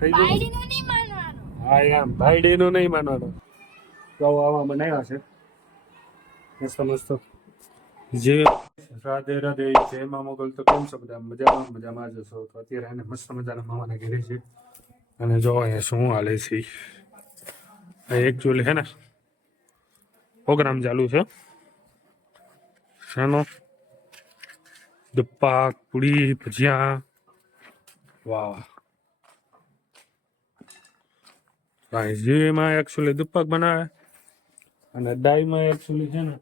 કહી દો. બાયડીનું નહીં માનવાનું. હા એમ ભાઈડીનું નહીં માનવાનું. તો આવા બનાવ્યા છે મસ્ત મસ્ત. જે રાધે રાધે જય મા મોગલ. તો કેમ છો બધા? મજામાં જ હશો. તો અત્યારે એને મસ્ત મજાના મામાના ઘરે છે અને જો અહીંયા શું હાલે છે. એકચ્યુઅલી હે ને પ્રોગ્રામ ચાલુ છે શાનો દુપ્પા પૂરી ભજીયા. વાહ. જીમાં એકચ્યુઅલી દુપ્પાક બનાવે અને દાઈમાં એકચ્યુઅલી છે ને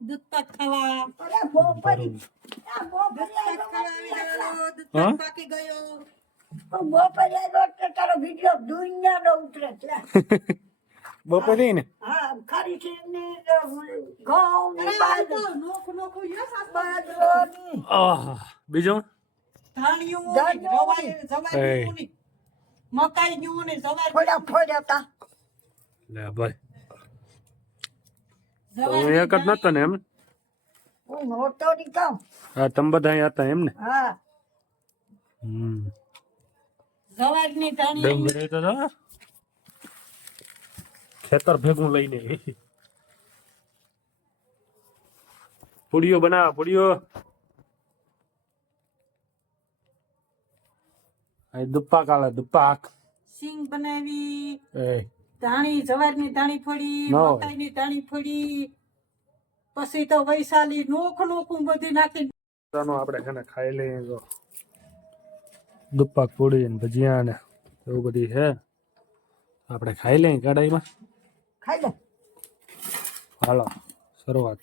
દૂધ પાક ખાવા હા પાકી ગયો તારો વિડીયો દુનિયાનો ઉતરે છે. બપોરે ને હા ખારી છે ઘઉં બાજરોની આહ બીજું ધાણિયું ધાણિયું. મકાઈ નું ને ફોડ્યા જવાર ફોડ્યા તા. લે ભાઈ હું એક જ નતો ને એમ. હું નહોતો ની કામ. હા તમે બધા અહીંયા હતા એમ ને. હા જવાર ની ધાણી ડુંગળી તો જો ખેતર ભેગું લઈને પૂડીઓ બનાવ પૂડીઓ. દુપ્પાક આલે દુપ્પાક. સિંગ બનાવી એ ધાણી જવાર ની ધાણી ફોડી ના હોય. મકાઈ ની ધાણી ફોડી પછી તો વૈશાલી નોખું બધી નાખી આપણે છે ને ખાઈ લઈએ તો દુપ્પાક પૂડી ને ભજીયા ને એવું બધી છે. આપણે ખાઈ લઈએ કઢાઈમાં. ખાઈ લે. હાલો શરૂઆત.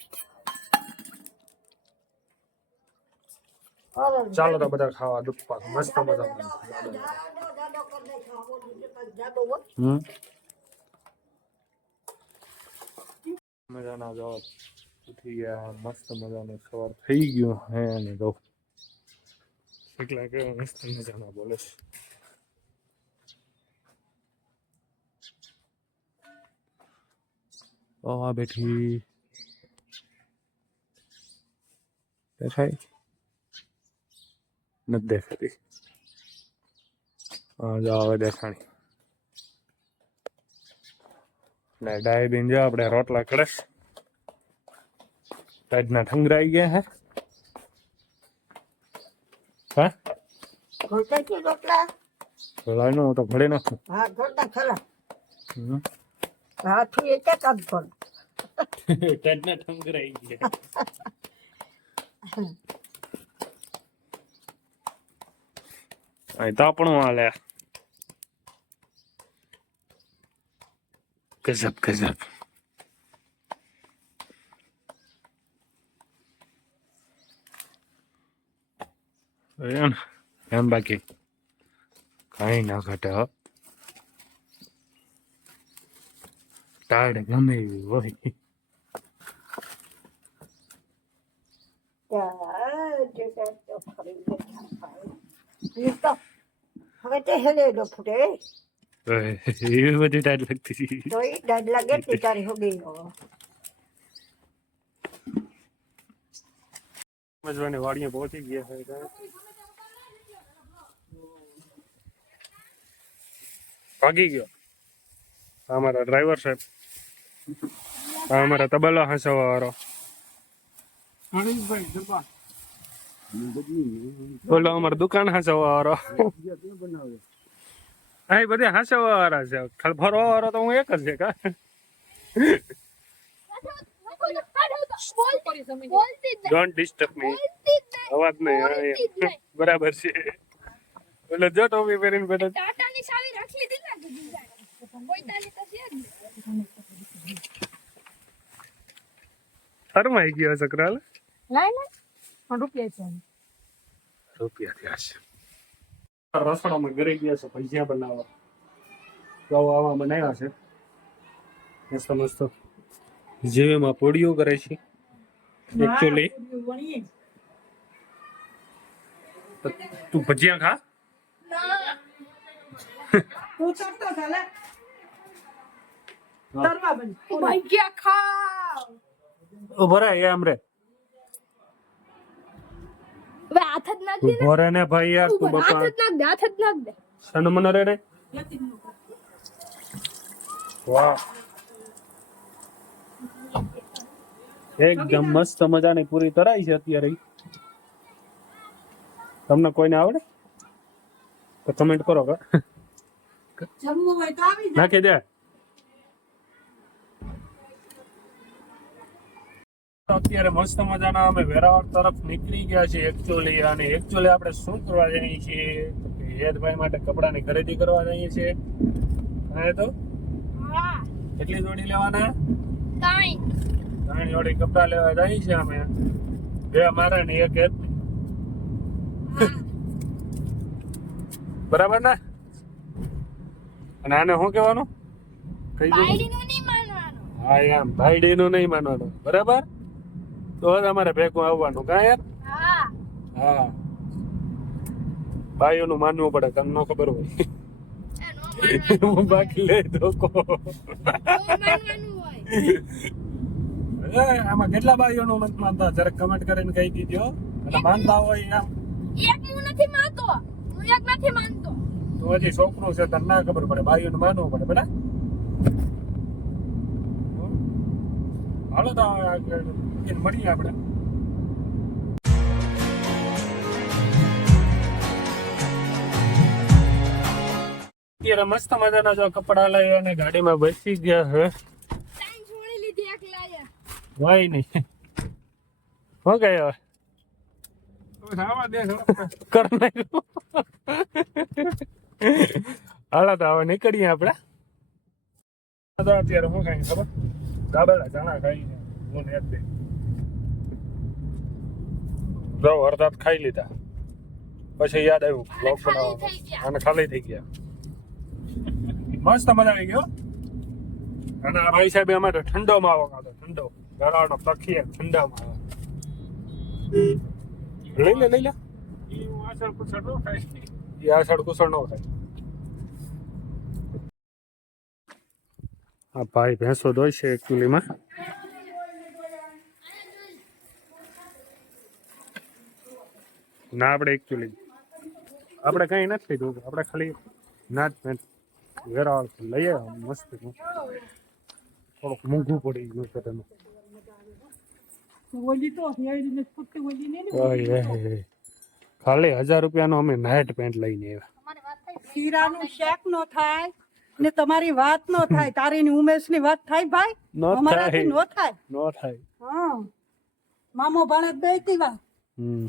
ચાલો તો બધા ખાવા દુપ્પાક મસ્ત મજા. મજાના જવાબ ઉઠી ગયા. મસ્ત મજાનો સવાર થઈ ગયો હે ને તો એટલે કે મસ્ત મજાના બોલે છે. આ બેઠી દેખાય નથી દેખાતી. હા જો હવે દેખાણી ને ડાય બીન જો આપણે રોટલા કરે ટાઈટના ઠંગરાઈ ગયા હે. હા ઘોટા કે રોટલા. લાઈનો હું તો ઘડે નાખું. હા ઘોટા ખરા. હમ. હાથી એક કામ કર. ટાઈટના ઠંગરાઈ ગયા. અહીં તો આપણું હાલે ગજબ ગજબ. એમ બાકી કઈ ના ઘટે હો. ટાળ ગમે એવી હોય. હવે તે હેલે નો ફૂટે એવી બધી ટાઈટ લાગતી. તો એ દાદ લાગે તે તારી હોગી નો. સમજવાની વાડીએ પહોંચી ગયા છે. ભાગી ગયો અમારા ડ્રાઈવર સાહેબ. અમારા તબલા હસવા વાળો બોલો અમારે દુકાન હસવા વાળો. હા બધે હસવા વાળા છે. ફરવા વાળો તો હું એક જ છે કા. ડોન્ટ ડિસ્ટર્બ મી. અવાજ નહીં. બરાબર છે. એટલે જો ટોપી પહેરીને બેઠો. ટાટાની સાવી રાખી લીધી ને ડિઝાઇન. કોઈ તાલી તો છે જ નહીં. શરમાઈ ગયો છોકરા. રૂપિયા રૂપિયા થયા છે. રસોડામાં ઘરે ગયા છે ભજીયા બનાવવા. તો આવા બનાવ્યા છે મસ્ત મસ્ત. જેવીમાં પોડીઓ કરે છે એકચ્યુઅલી. તું ભજીયા ખા. તું ચડતો ચાલે તરવા બન ભજીયા ખાવ. ઉભો રહે એમ રે. હવે હાથ જ નાખ દે ને. ઉભો રહે ને ભાઈ યાર તું હાથ બાપા જ નાખ દે, હાથ જ નાખ દે. સન મને રે વાહ એકદમ મસ્ત મજાની પૂરી તરાઈ છે અત્યારે ઈ. તમને કોઈને આવડે તો કમેન્ટ કરો કે જમવું હોય તો આવી જાય. નાખી દે. અત્યારે મસ્ત મજાના અમે વેરાવળ તરફ નીકળી ગયા છીએ એકચ્યુઅલી અને એકચ્યુઅલી આપણે શું કરવા જઈએ છીએ તો કે હેતભાઈ માટે કપડાની ખરીદી કરવા જઈએ છીએ. અને તો હા કેટલી જોડી લેવાના? કાઈ 3 જોડી કપડા લેવા જઈએ છીએ અમે. 2 મારા ને 1 હેત. બરાબર ને? અને આને શું કહેવાનું? કઈ દઉં? બાયડીનું નહીં માનવાનું. હા એમ ભાઈડીનું નહીં માનવાનું બરાબર. તો જ અમારે ભેગું આવવાનું કા યાર. હા હા ભાઈઓનું માનવું પડે તમને ન ખબર હોય. એ નો માનવાનું. હું બાકી લઈ ધોકો. નો માનવાનું હોય. આમાં કેટલા ભાઈઓનું મત માનતા જરાક કમેન્ટ કરીને કહી દીધો. અને માનતા હોય એમ એક હું નથી માનતો, હું એક નથી માનતો. તો હજી છોકરું છે તને ના ખબર પડે. ભાઈઓનું માનવું પડે બેટા. હાલો તો આગળ મળીએ આપણે. અત્યારે મસ્ત મજાના જો કપડા લઈ અને ગાડીમાં બેસી ગયા છે. ટાઈમ છોડી લીધી એકલાએ. વાય નહીં હો ગયો કર નાખ્યું. હાલો તો હવે નીકળીએ આપણે. તો અત્યારે શું ખાઈ ખબર? ગાબેલા ચણા ખાઈ હું ને બે જો અડધા ખાઈ લીધા. પછી યાદ આવ્યું બ્લોગ બનાવવાનું અને ખાલી થઈ ગયા. મસ્ત મજા આવી ગયો. અને આ ભાઈ સાહેબ અમારે ઠંડો માવો ખાધો. ઠંડો ગરાડો તખીએ ઠંડા માવો. લઈ લે એ આસળ કુસળ નો ખાય. આ ભાઈ ભેંસો દોય છે એકચ્યુઅલીમાં. ના આપણે એકચ્યુઅલી આપણે કઈ નથી લીધું. આપણે ખાલી નાચ પેન્ટ વેરાવળ લઈએ મસ્ત. થોડુંક મોંઘું પડી ગયું છે તેનું. ઓલી તો હેડીને ફૂટી ઓલી ને ખાલી 1000 રૂપિયાનો અમે નાઇટ પેન્ટ લઈને આવ્યા. શીરાનું શેક નો થાય ને તમારી વાત નો થાય. તારી ની ઉમેશ ની વાત થાય ભાઈ? નો અમારાથી થાય. નો થાય. નો થાય. હા મામો ભાણે બેતી વાત. હમ